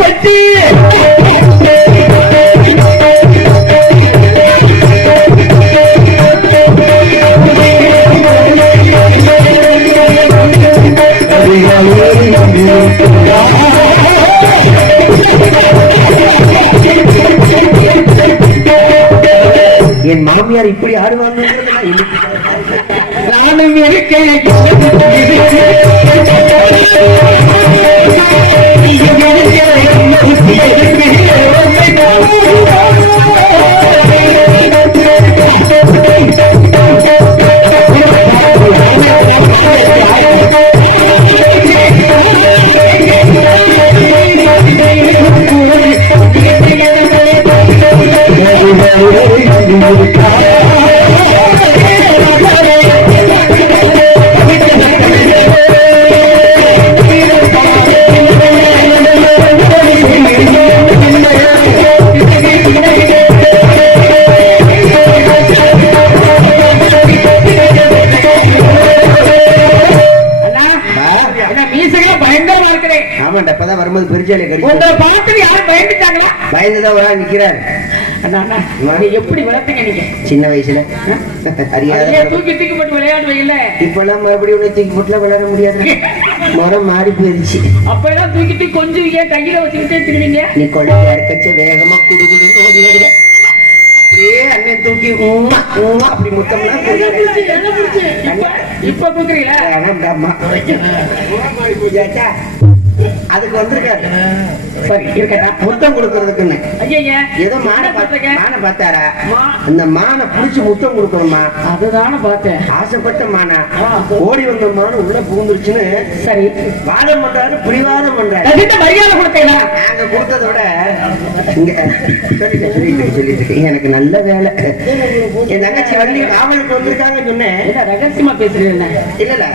கட்டி என் மாமியார் இப்படி நானும் இருக்கேன் அண்ணா, எப்படி வளர்த்தீங்க நீங்க? சின்ன வயசுல. அறியாத தூக்கி தூக்கி போட்டு விளையாடுவீங்கல்ல இப்பெல்லாம் மறுபடியும் உன்னை தூக்கி போட்டுல விளையாட முடியாது. முறை மாறி போயிருச்சு. அப்ப எல்லாம் தூக்கி தூக்கி கொஞ்சம் ஏன் கையில வச்சுக்கிட்டே திருவீங்க? நீ குழந்தை இருக்கச்ச வேகமா குடு குடுன்னு ஓடி. வருவ அப்படியே அண்ணன் தூக்கி உம்மா, உம்மா அப்படி முத்தம்லாம் இப்ப தூக்குறீங்களா. அதுக்கு வந்திருக்காரு. சரி இருக்கட்டும். முத்தம் கொடுக்கறதுக்குன்னு. ஏதோ மான? மான பார்த்தாரா. அந்த மானை புடிச்சு முத்தம் கொடுக்கணுமா? அதுதானே பார்த்தேன். ஆசைப்பட்ட மானா. ஓடி வந்த மான உள்ள புகுந்துருச்சுன்னு சரி. வாதம் பண்றாரு பிடிவாதம் பண்றாரு. மரியாதை கொடுத்தீங்களா நாங்க கொடுத்ததை விட இங்க சொல்லிட்டேன் எனக்கு நல்ல வேலை. என் தங்கச்சி வண்டி காவலுக்கு வந்திருக்காங்க சொன்னேன். ரகசியமா பேசுறீங்க இல்ல இல்ல.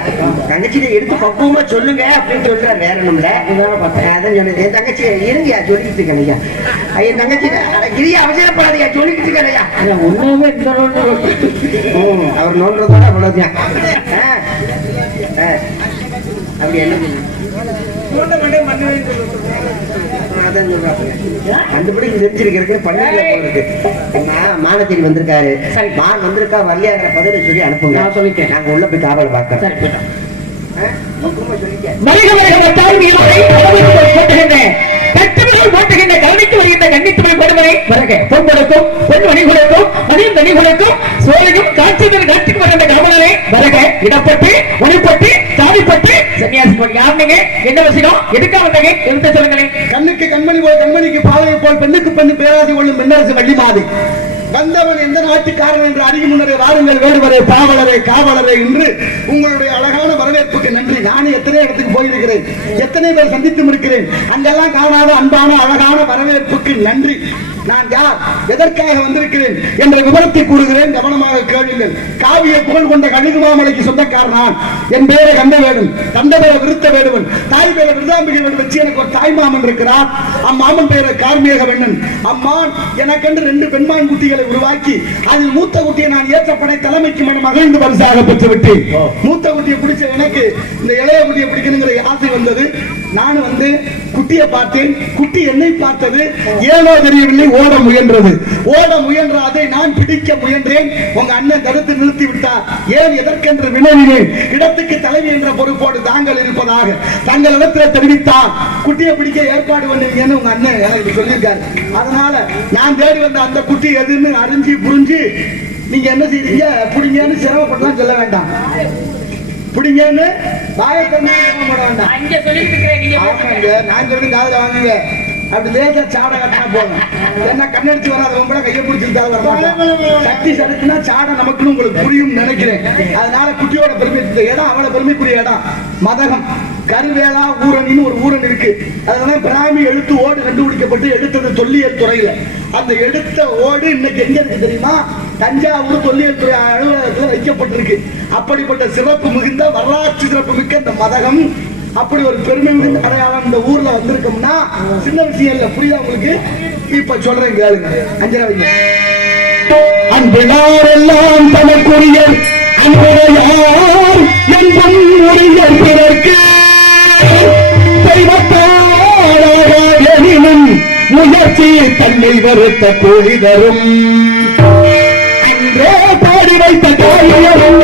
தங்கச்சியை எடுத்து பக்குவமா சொல்லுங்க அப்படின்னு சொல்றாரு வேற நம்மள வேலை பார்த்தேன். அதான் சொன்னேன் என் தங்கச்சி இருங்கயா சொல்லிக்கிட்டு இருக்கேன் ஐயா என் தங்கச்சி கிரியா அவசரப்படாதயா சொல்லிக்கிட்டு இருக்கேன் ஐயா ஒண்ணுமே இந்த ம், அவர் நோன்றதோட அவ்வளவுதான் அப்படி என்ன அதான் சொல்றாப்புல. கண்டுபிடிச்சு தெரிஞ்சிருக்கிறதுக்கு பள்ளியில போறது வந்திருக்காரு சரி. மான் வந்திருக்கா வரலையாங்கிற பதில சொல்லி அனுப்புங்க நான் சொல்லிட்டேன். நாங்க உள்ள போய் காவல் பார்க்கறோம் மனித போயிட்டோம். ஆ? பக்குவமா சொல்லிட்டேன் பொன்படுக்கும் பொன் மணிகளுக்கும் மணிகளுக்கும் சோழனும் காட்சிகள் காட்சிக்கு வருகின்ற இடப்பட்டு ஒளிப்பட்டு சாதிப்பட்டு சன்னியாசி போல் யார் நீங்க என்ன விஷயம் எதுக்காக வந்தீங்க எடுத்து சொல்லுங்களேன் கண்ணுக்கு கண்மணி போல் கண்மணிக்கு பாவை போல் பெண்ணுக்கு பெண்ணு பேராசி கொள்ளும் பெண்ணரசு வள்ளி மாது வந்தவன் எந்த நாட்டுக்காரன் என்று அறியும் முன்னரே வாருங்கள். வேடுவரே பாவலரே காவலரே என்று உங்களுடைய அழகான வரவேற்புக்கு நன்றி. நானே எத்தனை இடத்துக்கு போயிருக்கிறேன்? எத்தனை பேர் சந்தித்து இருக்கிறேன்? அங்கெல்லாம் காணாத அன்பான அழகான வரவேற்புக்கு நன்றி. நான் யார்? எதற்காக வந்திருக்கிறேன்? என்ற விவரத்தை கூறுகிறேன் கவனமாக கேளுங்கள். காவிய புகழ் கொண்ட கழுகு மாமலைக்கு சொந்தக்காரன் நான் என் பேரை கந்த வேடும் தந்த பேரை விருத்த வேடுவன் தாய் பேரை விருதாம்பிகை வேடு வச்சு எனக்கு ஒரு தாய் மாமன் இருக்கிறார். அம்மாமன் பேரை கார்மியக வெண்ணன் அம்மான் எனக்கென்று ரெண்டு பெண்மான் குட்டிகளை உருவாக்கி அதில் மூத்த குட்டியை நான் ஏற்றப்படை தலைமைக்கு மன மகிழ்ந்து பரிசாக பெற்று விட்டேன் மூத்த குட்டியை பிடிச்ச எனக்கு இந்த இளைய குட்டியை பிடிக்கணுங்கிற ஆசை வந்தது. நான் வந்து குட்டியை பார்த்தேன். குட்டி என்னை பார்த்தது. ஏனோ தெரியவில்லை ஓட முயன்றது. ஓட முயன்ற அதை நான் பிடிக்க முயன்றேன். உங்க அண்ணன் தடுத்து நிறுத்தி விட்டார். ஏன் எதற்கென்று வினவினேன்? இடத்துக்கு தலைவி என்ற பொறுப்போடு தாங்கள் இருப்பதாக. தங்கள் இடத்துல தெரிவித்தார். குட்டியை பிடிக்க ஏற்பாடு பண்ணுவீங்கன்னு உங்க அண்ணன் எனக்கு சொல்லியிருக்காரு. அதனால நான் தேடி வந்த அந்த குட்டி எதுன்னு அறிஞ்சு புரிஞ்சு நீங்க என்ன செய்றீங்க? பிடிங்கன்னு சிரமப்பட்டுலாம் சொல்ல வேண்டாம். பிடிங்கன்னு வேண்டாம் அங்க சொல்லிட்டு நீங்க ஆமாங்க நான் சொல்றது காதுல வாங்குங்க. அப்படி லேசா சாட கட்டினா போதும். என்ன கண்ணடிச்சு வராத உங்களை கையை பிடிச்சிருக்காது வர மாட்டோம் சக்தி சடுக்குனா சாட நமக்குன்னு உங்களுக்கு புரியும் நினைக்கிறேன். அதனால குட்டியோட பெருமை இடம் அவளை பெருமைக்குரிய இடம். மதகம் கருவேலா ஊரணின்னு ஒரு ஊரணி இருக்கு. அதனால பிராமி எழுத்து ஓடு கண்டுபிடிக்கப்பட்டு எடுத்தது தொல்லியல் துறையில. அந்த எடுத்த ஓடு இன்னைக்கு எங்க இருக்கு தெரியுமா? தஞ்சாவூர் தொல்லியல் துறை அலுவலகத்தில் வைக்கப்பட்டிருக்கு. அப்படிப்பட்ட சிறப்பு மிகுந்த வரலாற்று சிறப்பு மிக்க இந்த மதகம். அப்படி ஒரு பெருமை மிகுந்த அடையாளம் இந்த ஊர்ல வந்திருக்கோம்னா சின்ன விஷயம் இல்ல புரியுதா உங்களுக்கு? இப்ப சொல்றேன் கேளுங்க. அஞ்சரவைங்க அன்பினார் எல்லாம் தனக்குரிய அன்புடையார் என்பன் உடைய பிறர்க்கு தெய்வத்தாராக எனினும் முயற்சி தன்னில் வருத்த கூலி தரும் வைத்த காரியம்.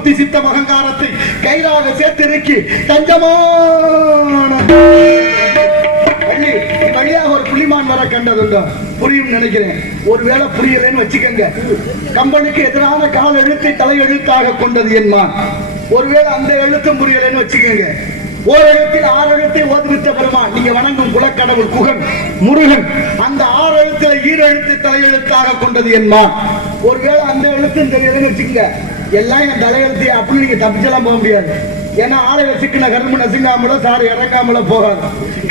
புத்தி சித்த அகங்காரத்தை கைலாக சேர்த்திருக்கி தஞ்சமான வழியாக ஒரு புலிமான் வர கண்டதுண்டோ. புரியும் நினைக்கிறேன். ஒருவேளை புரியலைன்னு வச்சுக்கோங்க. கம்பனுக்கு எதிரான கால எழுத்தை தலை எழுத்தாக கொண்டது என் மான். ஒருவேளை அந்த எழுத்தும் புரியலைன்னு வச்சுக்கோங்க. ஓர் எழுத்தில் ஆறு எழுத்தை ஓதுவித்த பெருமான். நீங்க வணங்கும் குலக்கடவுள் குகன் முருகன் அந்த ஆறு எழுத்துல ஈர தலையெழுத்தாக கொண்டது என் மான். ஒருவேளை அந்த எழுத்தும் தெரியலன்னு வச்சுக்கோங்க. எல்லாம் என் தலையெழுத்து அப்படின்னு நீங்க தப்பிச்செல்லாம் போக முடியாது. ஏன்னா ஆளை வச்சுக்கின கரும்பு நசுங்காமலோ சாறு இறங்காமல போகாது.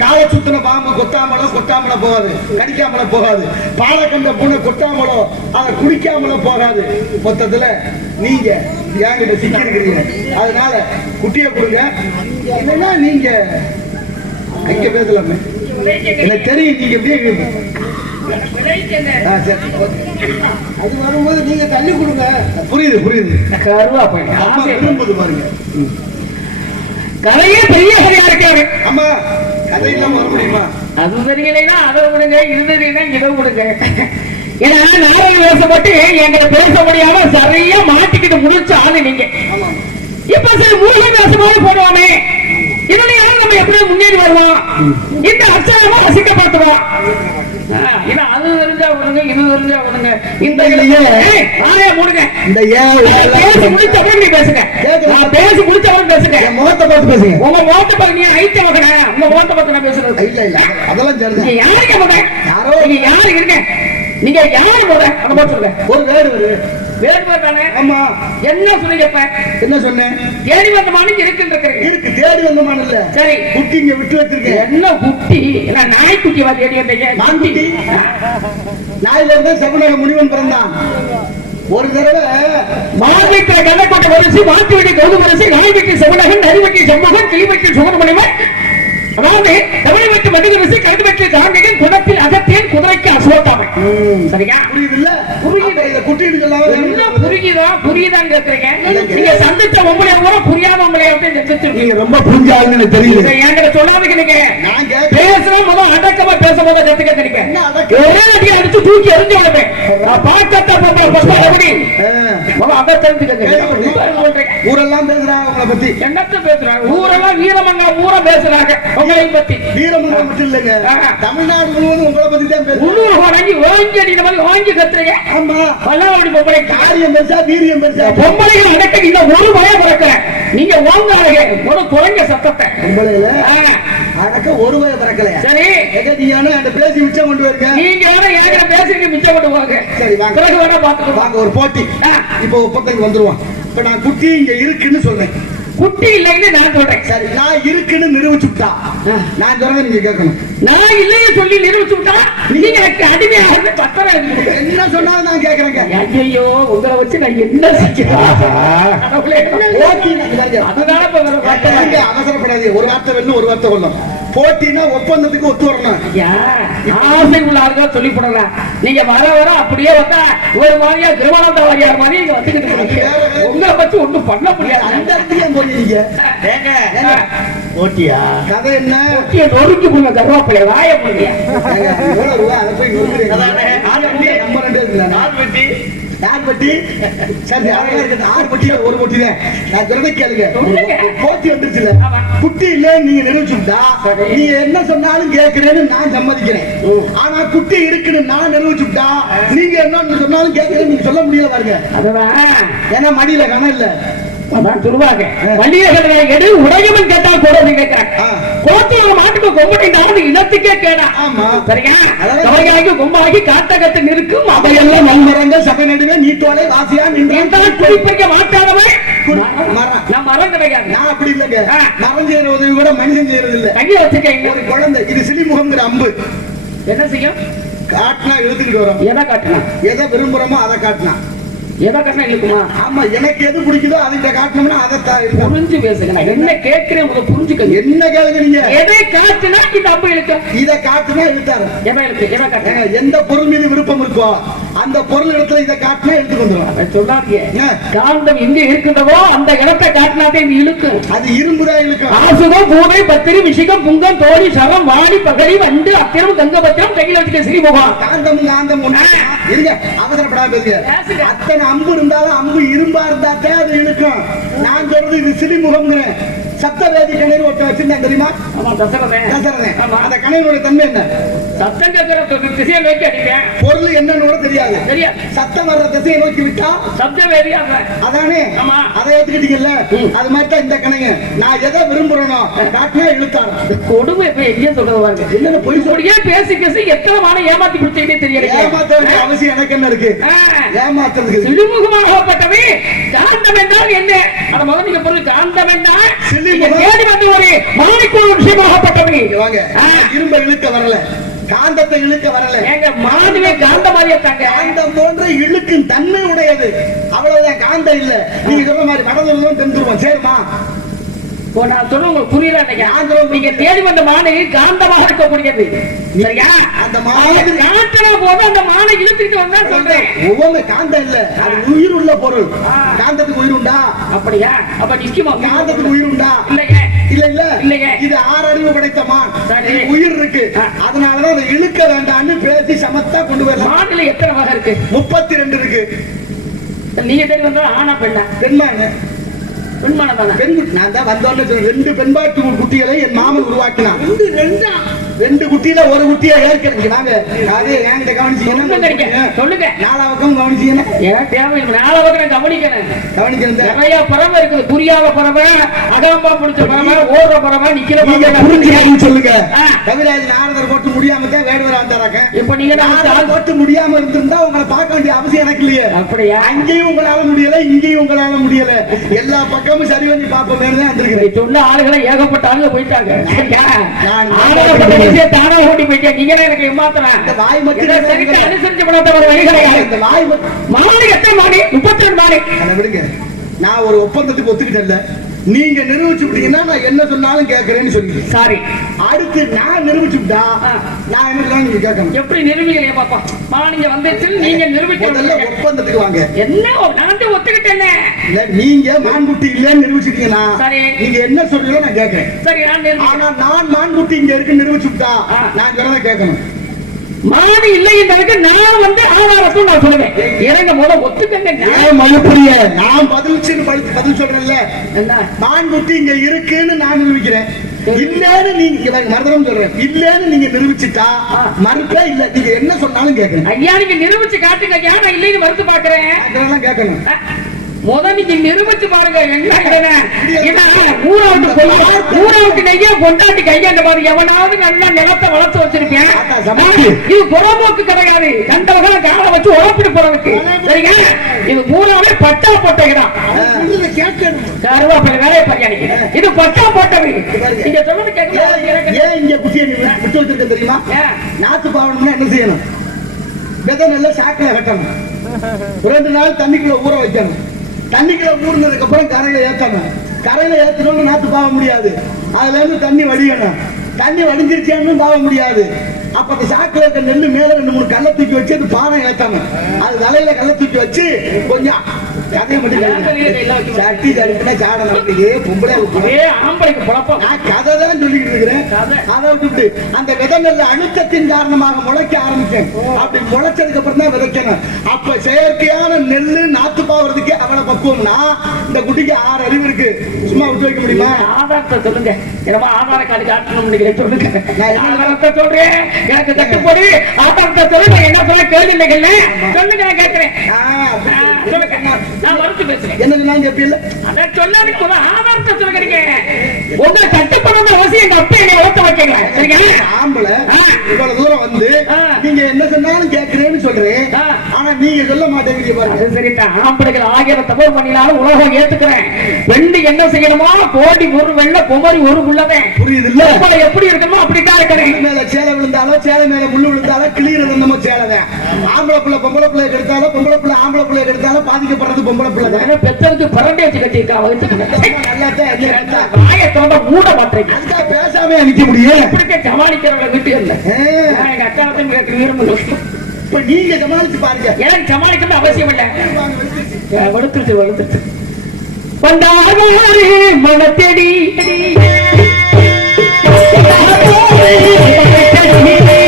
காலை சுத்தின பாம்பு கொத்தாமலோ கொட்டாமல போகாது. கடிக்காமல போகாது. பாலை கண்ட பூனை கொட்டாமலோ அதை குடிக்காமல போகாது. மொத்தத்துல நீங்க என்கிட்ட சிக்கிருக்கிறீங்க அதனால குட்டியை கொடுங்க. இல்லைன்னா நீங்க அங்க பேசலாமே. எனக்கு தெரியும் நீங்க எப்படியே அது வரும்போது நீங்க தள்ளி கொடுங்க. புரியுது புரியுது. கருவாப்பை அம்மா விரும்புது பாருங்க. கதையே பெரிய கதையா இருக்காரு அம்மா கதை இல்லாம வர முடியுமா? அது தெரியலைன்னா அதை விடுங்க இது தெரியல இதை விடுங்க. ஏன்னா நாடக வேஷம் போட்டு எங்களை பேச முடியாம சரியா மாட்டிக்கிட்டு முடிச்ச ஆளு நீங்க. ஆமா இப்ப சரி மூலிகை வேஷமாவே போடுவானே இதனால நம்ம எப்படி முன்னேறி வருவோம்? இந்த அச்சயமா ரசிக்கப்படுத்துவோம் இது அது தெரிஞ்சா விடுங்க இது தெரிஞ்சா விடுங்க இந்த வாயை மூடுங்க. இந்த பேசி முடிச்சவன் நீ பேசுங்க. பேசி முடிச்சவன் பேசுங்க. முகத்தை பார்த்து பேசுங்க. உங்க முகத்தை பார்த்து நீ ஐத்த மகனா உங்க முகத்தை பார்த்து நான் பேசுறது. இல்ல இல்ல. அதெல்லாம் நீங்க யாருங்க முத? யாரோ. நீங்க யாரு இருங்க நீங்க யாரு முத? அந்த போட்டு சொல்லுங்க. ஒரு வேறு தானே ஆமா. என்ன சொன்னீங்க இப்ப? என்ன சொன்னேன்? தேடி வந்த மானுக்கு இருக்கிறீங்க இருக்கு தேடி இல்ல. சரி. குட்டி இங்க விட்டு வச்சிருக்கேன். என்ன குட்டி? என்ன நாய்க்குட்டி வா தேடி வந்தீங்க? மான்குட்டி நாயில இருந்தா செவனக முனிவன் பிறந்தான். ஒரு தடவை மாநிலத்தை கள்ளக்கோட்டை வரிசை மாத்தி வெட்டி கௌது வரிசை நாய்வெட்டி செவனகன் நரிவெட்டி செம்மகன் கிளிவெட்டி சுகர்மணிவன் அதாவது தமிழ்வெட்டி மனிதரசு கருதுவெட்டி காந்திகன் குணத்தில் அகத்தியன் குதிரைக்கு அசோத்தாமன் சரியா? புரியுது. இல்ல புரியுது. சொல்லாம என்ன புரியுதா புரியுதா? புரியுதான்னு கேக்குறீங்க? நீங்க சந்திச்ச உங்களை கூட புரியாம உங்களை நீங்க ரொம்ப புரிஞ்ச ஆளுன்னு இதை என்கிட்ட சொல்லாதீங்க நீங்க? நான் கேட்க பேசுற முதல் அடக்கமா பேசும்போது கத்துக்க அடக்கம்? ஒரே அடி அடிச்சு தூக்கி நான் பார்க்கத்த எப்படி ஊரெல்லாம் பேசுறாங்க உங்களை பத்தி. என்னத்த பேசுறாங்க? ஊரெல்லாம் வீரமங்கலம் ஊரை பேசுறாங்க. உங்களை பத்தி வீரமங்கலம் மட்டும் இல்லைங்க. தமிழ்நாடு முழுவதும் உங்களை பத்தி தான் வாங்கி வாங்கி அடிக்கிற மாதிரி வாங்கி கத்துறீங்க? ஆமா. பல்லாவடி பொம்பளை. காரியம் பெருசா வீரியம் பெருசா. பொம்பளைகள் அடக்க நீங்க ஒரு பய பிறக்கிறேன் நீங்க வாங்காதீங்க ஒரு குறைங்க சத்தத்தை. ஆ, அடக்க ஒரு வய பிறக்கலையா? சரி. வேணா என்கிட்ட பேசி மிச்சம் கொண்டு வருங்க நீங்க வேணா என்கிட்ட பேசுறீங்க மிச்சம் கொண்டு வாங்க சரி, வாங்க. பிறகு வேணா பாத்துக்கலாம் வாங்க ஒரு போட்டி. இப்போ ஒப்பந்தம் வந்துருவான். இப்ப நான் குட்டி இங்க இருக்குன்னு சொல்றேன். குட்டி இல்லைன்னு நான் சொல்றேன். சரி நான் இருக்குன்னு நிரூபிச்சுட்டா நான் சொல்றதை நீங்க கேட்கணும். நான் இல்லைன்னு சொல்லி நிரூபிச்சு விட்டா நீங்க எனக்கு அடிமையா இருந்து பத்திரம். என்ன சொன்னாலும் நான் கேட்கறேங்க. ஐயையோ உங்களை வச்சு நான் என்ன இதாங்க. அதனால. அவசரப்படாதீங்க. ஒரு வார்த்தை வெல்லும் ஒரு வார்த்தை கொள்ளும் போட்டினா ஒப்பந்தத்துக்கு ஒத்து வரணும். உள்ள ஆளுதான் சொல்லி போடலாம் நீங்க வர வர அப்படியே வந்தா ஒரு மாதிரியா திருமணத்த வாரியார் மாதிரி இங்க வந்துகிட்டு இருக்கீங்க. உங்களை வச்சு ஒண்ணும் பண்ண அந்த முடியாது. போறீங்க ஏங்க ஏங்க, போட்டியா? கதை என்ன? குட்டியை நொறுக்கி போங்க கருவாப்பிள்ளை வாய ரூபா? அதை போய் நொறுக்குறீங்க. நம்ம ரெண்டு நாள் வெட்டி. யார் பட்டி? சரி ஆறு பட்டியில ஒரு பட்டி தான் நான் சொல்றதை கேளுங்க. போட்டி வந்துருச்சுல. குட்டி இல்ல நீங்க நிரூபிச்சுட்டா நீங்க என்ன சொன்னாலும் கேட்கிறேன்னு நான் சம்மதிக்கிறேன். ஆனா குட்டி இருக்குன்னு நான் நிரூபிச்சுட்டா நீங்க என்ன சொன்னாலும் கேட்கிறேன்னு நீங்க சொல்ல முடியல பாருங்க. ஏன்னா மடியில கணம் இல்ல. அதான் சொல்லுவாங்க. வள்ளியர்களை எடு உடையவன் கேட்டால் போடுறது கேட்கிறாங்க. கோத்தூர் மாட்டுக்கு கொம்படினாலும் இனத்துக்கே கேடா. ஆமா. சரியா? கவலையாகி கொம்பாகி காட்டகத்து நிற்கும் அவையெல்லாம் மண்மரங்கள் சக நடுவே நீட்டோலை வாசியா நின்றான் என்றால் குறிப்பிக்க மாட்டாதவன். நான் மரம் கிடையாது. நான் அப்படி இல்லைங்க. மரம் செய்யற உதவி கூட மனுஷன் செய்யறது இல்ல கையை வச்சுக்க ஒரு குழந்தை. இது சிலிமுகம்ங்கிற அம்பு. என்ன செய்யும்? காட்டினா எழுத்துக்கிட்டு வரும். எதை காட்டணும் எதை விரும்புறோமோ அதை காட்டினா. எதை காட்டினா இருக்குமா ஆமா எனக்கு எது பிடிக்குதோ அதை தான் இருக்கும். புரிஞ்சு பேசுங்க என்ன கேட்கிறேன் உங்க புரிஞ்சுக்கங்க. என்ன கேளுங்க நீங்க? எதை காட்டுனா இந்த அம்பு இழுக்கும் இதை காட்டுனா இழுத்தாரு. எதை இழுக்கு? எதை காட்டுங்க எந்த பொருள் மீது விருப்பம் இருக்கோ அந்த பொருள் இடத்துல இதை காட்டினா எடுத்து வந்துடும் சொல்லாதீங்க? காந்தம் எங்க இருக்கின்றதோ அந்த இடத்தை காட்டினாதே இது இழுக்கும். அது இரும்புதான் இழுக்கும். ஆசுகம் பூனை பத்திரி விஷிகம் புங்கம் தோழி சரம் வாடி பகடி வண்டு அத்திரம் கங்கபத்திரம் கையில வச்சுக்க சிறிமுகம். காந்தம் காந்தம் ஒண்ணு. இருங்க அவசரப்படாம பேசுங்க. அத்தனை அம்பு இருந்தாலும் அம்பு இரும்பா இருந்தாத்தே அது இழுக்கும். நான் சொல்றது இது சிலிமுகம்ங்கிறேன் சப்தவேதி கணேர் ஒருத்த வச்சிருந்தேன் தெரியுமா? அந்த கணையோட தன்மை என்ன? சத்தம் கேட்கிற திசையை நோக்கி அடிப்பேன் பொருள் என்னன்னு கூட தெரியாது. தெரியாது. சத்தம் வர்ற திசையை நோக்கி விட்டா? சப்த வேதி அவன் அதானே? ஆமா. அதை ஏத்துக்கிட்டீங்கல்ல. அது மாதிரி தான் இந்த கணைங்க நான் எதை விரும்புறேனோ காட்டினா இழுத்தாரு கொடுமை இப்ப எங்கேயும் சொல்றது பாருங்க. என்னென்ன பொய் சொல்? இப்படியே பேசி பேசி எத்தனை மானம் ஏமாத்தி கொடுத்தீங்கன்னே தெரியல ஏமாத்த வேண்டிய அவசியம் எனக்கு என்ன இருக்கு? ஏமாத்துறதுக்கு. சிறுமுகமாகப்பட்டவை காந்தம் என்றால் என்ன? அத முதல்ல பொருள் காந்தம் என்றால்? நீங்க. தேடி வந்து ஒரு வாங்க. இரும்ப இழுக்க வரல. காந்தத்தை இழுக்க வரல. ஏங்க மாதுவே காந்த மாதிரியே தாங்க காந்தம் போன்ற இழுக்கும் தன்மை உடையது. அவ்வளவுதான் காந்தம் இல்ல. நீங்க சொல்ற மாதிரி வடதுருவம் தென்துருவம் சரிமா நான் சொல்ல உங்களுக்கு புரியல நீங்க தேடி வந்த மானை காந்தமாக இருக்கக்கூடியது சரியா அந்த மானை- அது காந்தமா போது அந்த மானை இழுத்துக்கிட்டு வந்தா சொல்றேன். ஒவ்வொரு காந்தம் இல்ல. அது உயிர் உள்ள பொருள். காந்தத்துக்கு உயிர் உண்டா அப்படியா? அப்ப நிக்குமா காந்தத்துக்கு உயிர் உண்டா இல்லையே. இல்ல இல்ல. இல்லையே. இது ஆறு அறிவு படைத்த மான். உயிர் இருக்கு. அதனாலதான் அதை இழுக்க வேண்டாம்னு பேசி சமத்தா கொண்டு வரலாம். மாநில எத்தனை வகை இருக்கு? முப்பத்தி ரெண்டு இருக்கு. நீங்க தேடி வந்தா ஆனா பெண்ணா? பெண்மான் பெண்மான தானே பெண் நான் தான் வந்தோன்னு சொல்றேன். ரெண்டு பெண்பாட்டு குட்டிகளை என் மாமன் உருவாக்கினான் ரெண்டு குட்டியில ஒரு குட்டியை ஏற்கிறேன் வாங்க. அது என்கிட்ட கவனிச்சீங்கன்னா சொல்லுங்க நாலா பக்கம் கவனிச்சீங்கன்னா ஏன் தேவை நான் கவனிக்கிறேன். கவனிக்கிறேன் நிறைய பறவை இருக்குது. புரியாத பறவை அகம்பா பிடிச்ச பறவை ஓடுற பறவை நிக்கிற பறவை. சொல்லுங்க. கவிராஜ் நாரதர் போட்டு முடியாம தான் வேடுவர் வந்தாராக்க? இப்ப நீங்க நாரதர் போட்டு முடியாம இருந்திருந்தா உங்களை பார்க்க வேண்டிய அவசியம் எனக்கு இல்லையே. அப்படியா? அங்கேயும் உங்களால முடியல இங்கேயும் உங்களால முடியல. எல்லா பக்கமும் சரி பண்ணி பார்ப்போம் தான் வந்திருக்கிறேன். சொன்ன ஆளுகளை ஏகப்பட்ட ஆளுங்க போயிட்டாங்க. தானே ஓடி போயிட்டேன். நீங்க எனக்கு ஏமாத்தலாம் இந்த வாய் மட்டும் சரிக்கு அனுசரிச்சு பண்ணாத ஒரு வழி கிடையாது. இந்த மட்டும் மாடு எத்தனை மாடி முப்பத்தி ரெண்டு மாடி அதை விடுங்க. நான் ஒரு ஒப்பந்தத்துக்கு ஒத்துக்கிட்டேன்ல. நீங்க நிரூபிச்சு விட்டீங்கன்னா நான் என்ன சொன்னாலும் கேட்கறேன்னு சொல்லிட்டு சாரி அடுத்து நான் நிரூபிச்சு விட்டா ஆ. நான் என்ன நீங்க கேட்கணும் எப்படி நிரூபிக்கிறீங்க பாப்பா? மா நீங்க வந்துச்சு நீங்க முதல்ல நிரூபிக்க ஒப்பந்தத்துக்கு வாங்க. என்ன? நான் ஒத்துக்கிட்டேனே. இல்ல நீங்க மான்குட்டி இல்லைன்னு நிரூபிச்சிட்டீங்கன்னா சரி. நீங்க என்ன சொல்றீங்களோ நான் கேட்கறேன். சரி நான் ஆனா நான் மான்குட்டி இங்க இருக்கு நிரூபிச்சு விட்டா ஆ. நான் சொல்றதை கேட்கணும். மாடு இல்லை என்றதுக்கு நான் வந்து ஆதாரத்தை நான் சொல்லுவேன். இறங்க போத ஒத்துக்கங்க. நான் ஏன் மழுப்புறிய நான் பதில் பதில் சொல்றேன்ல? என்ன? மான்குட்டி இங்க இருக்குன்னு நான் நிரூபிக்கிறேன். இல்லன்னு நீங்க மறுதரம் சொல்றேன். இல்லன்னு நீங்க நிரூபிச்சுட்டா. மறுப்பே இல்ல. நீங்க என்ன சொன்னாலும் கேட்கணும். ஐயா நீங்க நிரூபிச்சு காட்டுங்க ஐயா. நான் இல்லைன்னு மறுத்து பாக்குறேன் கேட்கணும். முத நீங்க நிரூபிச்சு பாருங்க கொண்டாட்டி கையாண்ட பாரு எவனாவது நல்லா நிலத்தை வளர்த்து வச்சிருக்கேன். இது புறம்போக்கு கிடையாது. கண்டவர்கள் காலை வச்சு உழப்பிட்டு போறதுக்கு. சரிங்க இது பூராவே பட்டா போட்டதுதான் கருவாப்பட வேலையை பரியாணிக்கு இது பட்டா போட்டது. நீங்க சொல்றது ஏன் கேட்க ஏன் இங்க குட்டியை விட்டு வச்சிருக்க தெரியுமா? நாத்து பாவனம்னா என்ன செய்யணும்? விதை நல்லா சாக்கில வெட்டணும். ரெண்டு நாள் தண்ணிக்குள்ள ஊற வைக்கணும். தண்ணிக்குள்ள ஊறினதுக்கு அப்புறம் கரையில ஏத்தணும். கரையில ஏத்தணும்னு நாத்து பாவ முடியாது. அதுல இருந்து தண்ணி வடியணும். தண்ணி வடிஞ்சிருச்சேன்னு பாவ முடியாது. அப்ப அந்த சாக்குல இருக்க நெல்லு மேல ரெண்டு மூணு கல்லை தூக்கி வச்சு அது பானை ஏத்தணும் அது தலையில கல்லை தூக்கி வச்சு கொஞ்சம் கதையை மட்டும். சட்டி தடுப்புனா சாட நடக்குது. பொம்பளை நான் கதை தான் சொல்லிக்கிட்டு இருக்கிறேன். அதை விட்டுட்டு அந்த விதை நெல் அழுத்தத்தின் காரணமாக முளைக்க ஆரம்பிச்சேன். அப்படி முளைச்சதுக்கு அப்புறம் தான் விதைக்கணும். அப்ப செயற்கையான நெல்லு நாத்து பாவறதுக்கே அவளை பக்குவம்னா இந்த குட்டிக்கு ஆறு அறிவு இருக்கு. சும்மா விட்டு வைக்க முடியுமா? ஆதாரத்தை சொல்லுங்க. என்னமோ ஆதார கார்டு காட்டணும் சொல்லுங்க. ஆதாரத்தை சொல்றேன். எனக்கு தட்டுப்படி ஆதாரத்தை சொல்லுங்க என்ன சொல்ல கேள்வி இல்லைங்கல்ல? சொல்லுங்க நான் கேட்கிறேன் சொல்லுங்க. நான் மறுத்து பேசுறேன். என்ன சொன்னாங்க கேப்பீல்ல அதான் சொல்லாதீங்க முதல்ல ஆதாரத்தை சொல்லுங்க உங்களை கட்டுப்படணும் அவசியம் எங்க அப்பா என்னை ஓட்ட வைக்கல. சரிங்களா ஆம்பளை இவ்வளவு தூரம் வந்து. நீங்க என்ன சொன்னாலும் கேட்கிறேன்னு சொல்றேன். ஆனா நீங்க சொல்ல மாட்டேங்கிறீங்க பாருங்க. சரிதான் ஆம்பளைகள் ஆயிரம் தவறு பண்ணினாலும் உலகம் ஏத்துக்கிறேன். பெண்டு என்ன செய்யணுமோ கோடி ஒரு வெள்ள குமரி ஒரு உள்ளவன் புரியுது இல்ல எப்படி இருக்கணுமோ அப்படித்தான் இருக்கிறேன். மேல சேலை விழுந்தாலும் சேலை மேல முள்ளு விழுந்தாலும் கிளியிறது நம்ம சேலை ஆம்பளை பிள்ளை பொம்பளை பிள்ளை கெடுத்தாலும் பொம்பளை பிள்ளை ஆம்பளை பிள்ளை கெடுத்தாலும் பாதிக்கப்படுறது பொம்பளை பிள்ளை பெத்ததுக்கு பரண்டேச்சு கட்டியிருக்கா நல்லா தான் திறந்தா மூட மாட்டேங்க அதுக்காக பேசாம நிக்க முடியும் இப்படிக்கே சமாளிக்கிறவங்க கிட்ட இல்ல ஆ, நான் எங்க அக்கா வந்து மிக விரும்புகிறேன் இப்ப நீங்க சமாளிச்சு பாருங்க. எனக்கு சமாளிக்கணும் அவசியம் இல்லை. வலுத்துருச்சு வலுத்துருச்சு. வந்தாரு மனத்தேடி. கிழக்கு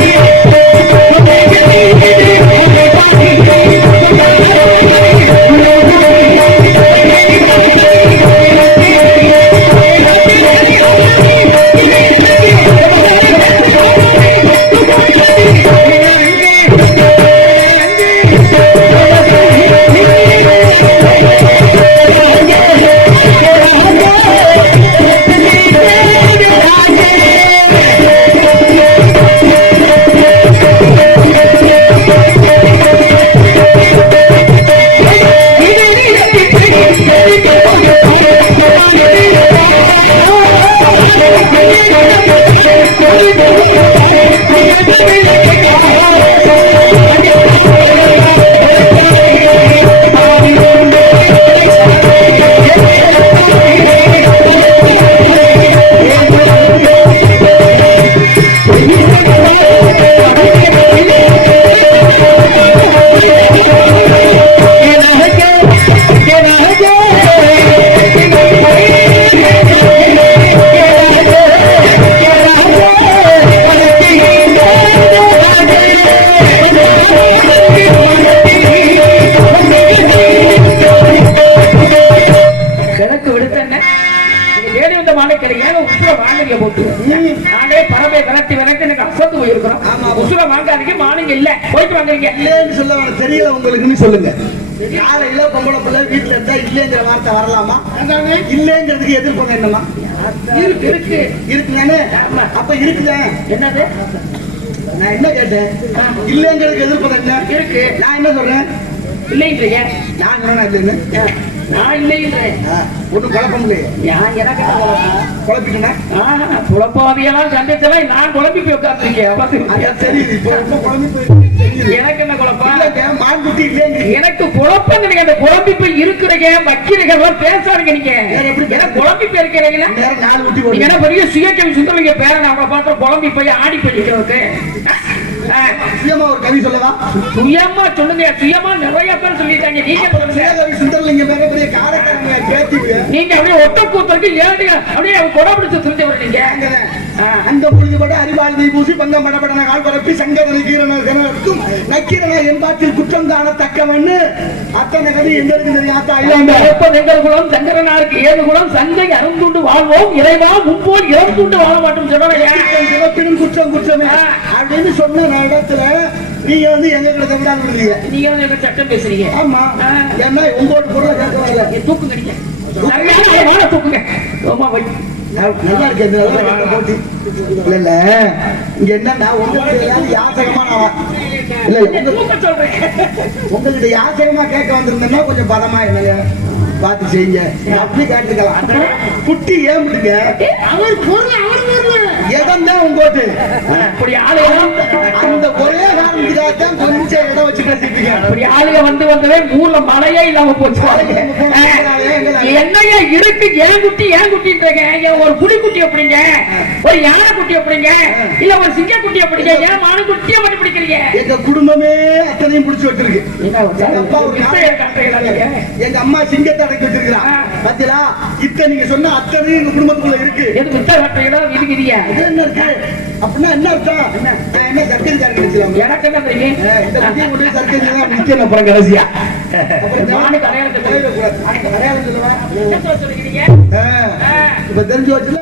தெரியல உங்களுக்குன்னு சொல்லுங்க. காலையில பொம்பளை பிள்ளை வீட்டுல இருந்தா இல்லைங்கிற வார்த்தை வரலாமா? இல்லைங்கிறதுக்கு எதிர்ப்பு என்னமா இருக்கு இருக்கு. இருக்குதானே. அப்ப இருக்குதான் என்னது? நான் என்ன கேட்டேன்? இல்லைங்கிறதுக்கு எதிர்ப்பு என்ன? இருக்கு. நான் என்ன சொல்றேன்? இல்லைன்றீங்க நான் சொன்னா இல்லைன்னு நான் இல்லைன்றேன் ஒன்றும் குழப்பம் இல்லையே. நான் எனக்கு என்ன? குழப்பிக்கணும்? ஆஹ், குழப்பாதையெல்லாம் சந்திச்சவன் நான் குழம்பி போய் உட்காந்துருக்கேன் தெரியுது இப்போ ரொம்ப குழம்பி போயிருக்கு எனக்கு என்ன குழப்பம்? எனக்கு குழப்பம் நீங்க அந்த குழம்பி போய் இருக்கிறீங்க எல்லாம் பேசாதீங்க நீங்க. குழம்பி போய் இருக்கிறீங்களா? நாலு நீங்க போடுங்க. என்ன பெரிய சுயக்கவி பார்த்து குழம்பி போய் ஆடி போய் சுயமா ஒரு கவி சொல்லவா? சுயமா சொல்லுங்க சுயமா நிறைய பேர் சொல்லிட்டாங்க. நீங்க சுயகவி சுந்தரலிங்க பெரிய பெரிய காரக்காரங்க கேட்டீங்க நீங்க அப்படியே ஒட்ட கூத்தருக்கு ஏழு அப்படியே கொடை பிடிச்சு தெரிஞ்சவர் நீங்க. அந்த பொழுதுபட அறிவாளி பூசி பங்கம் படப்படன கால் பரப்பி சங்கதனை கனக்கும் நக்கீரன என்பாற்றில் குற்றம் காணத்தக்கவன்னு அத்தனை கதை எங்களுக்கு தெரியாத ஐயாங்க, எப்ப எங்கள் குலம் சங்கரனாருக்கு ஏழு குலம் சங்கை அருந்துண்டு வாழ்வோம் இறைவா முன்போல் இறந்துண்டு வாழ மாட்டோம் சிறப்பினும் குற்றம் குற்றமே. அப்படின்னு சொன்ன இடத்துல நீங்க வந்து எங்க கிட்ட நீங்க வந்து என்ன சட்டம் பேசுறீங்க. ஆமா. ஏன்னா உங்களோட பொருளை கேட்க வரல நீ தூக்குங்க நீங்க. சரியான வாழை தூக்குங்க. ரோமா வை நல்லா இருக்கு இந்த நல்லா கேட்ட போட்டி. இல்ல இல்ல. இங்க என்னன்னா உங்களுக்கு யாசகமா நான் இல்ல உங்ககிட்ட யாசகமா கேட்க வந்திருந்தேன்னா கொஞ்சம் பதமா என்னங்க பார்த்து செய்யுங்க. அப்படி கேட்டுக்கலாம். குட்டி ஏன் விடுங்க அவர் பொருள் அவர் பொருள். எதான் உங்கோட்டு அப்படி அந்த ஒரே காரணத்துக்காகத்தான் கொஞ்சம் இடம் வச்சு பேசிட்டு அப்படி வந்து வந்ததே ஊர்ல மழையே இல்லாம போச்சு. என்னையா இருக்கு ஏன் குட்டி ஏன் குட்டின்றீங்க ஒரு புலி குட்டி எப்படிங்க ஒரு யானை குட்டி எப்படிங்க இல்ல ஒரு சிங்க குட்டி எப்படிங்க ஏன் மானு குட்டிய மட்டும் பிடிக்கிறீங்க? எங்க குடும்பமே அத்தனையும் பிடிச்சு வச்சிருக்கு. எங்க அம்மா சிங்கத்தை அடக்கி வச்சிருக்கிறான். ஆ. பாத்தீங்களா? இத்த நீங்க சொன்ன அத்தனையும் எங்க குடும்பத்துக்குள்ள இருக்கு. எது காட்டுறீங்களோ விதிக்கிறியா இது என்ன இருக்கு? அப்படின்னா என்ன அர்த்தம்? நான் என்ன சர்க்கரை எனக்கு என்ன தெரியும்? இந்த கொண்டு போய் சர்க்கரை தான் நிக்கணும் அப்புறம் கடைசியா. அப்புறம் ஆ. இப்ப தெரிஞ்சு வச்சுல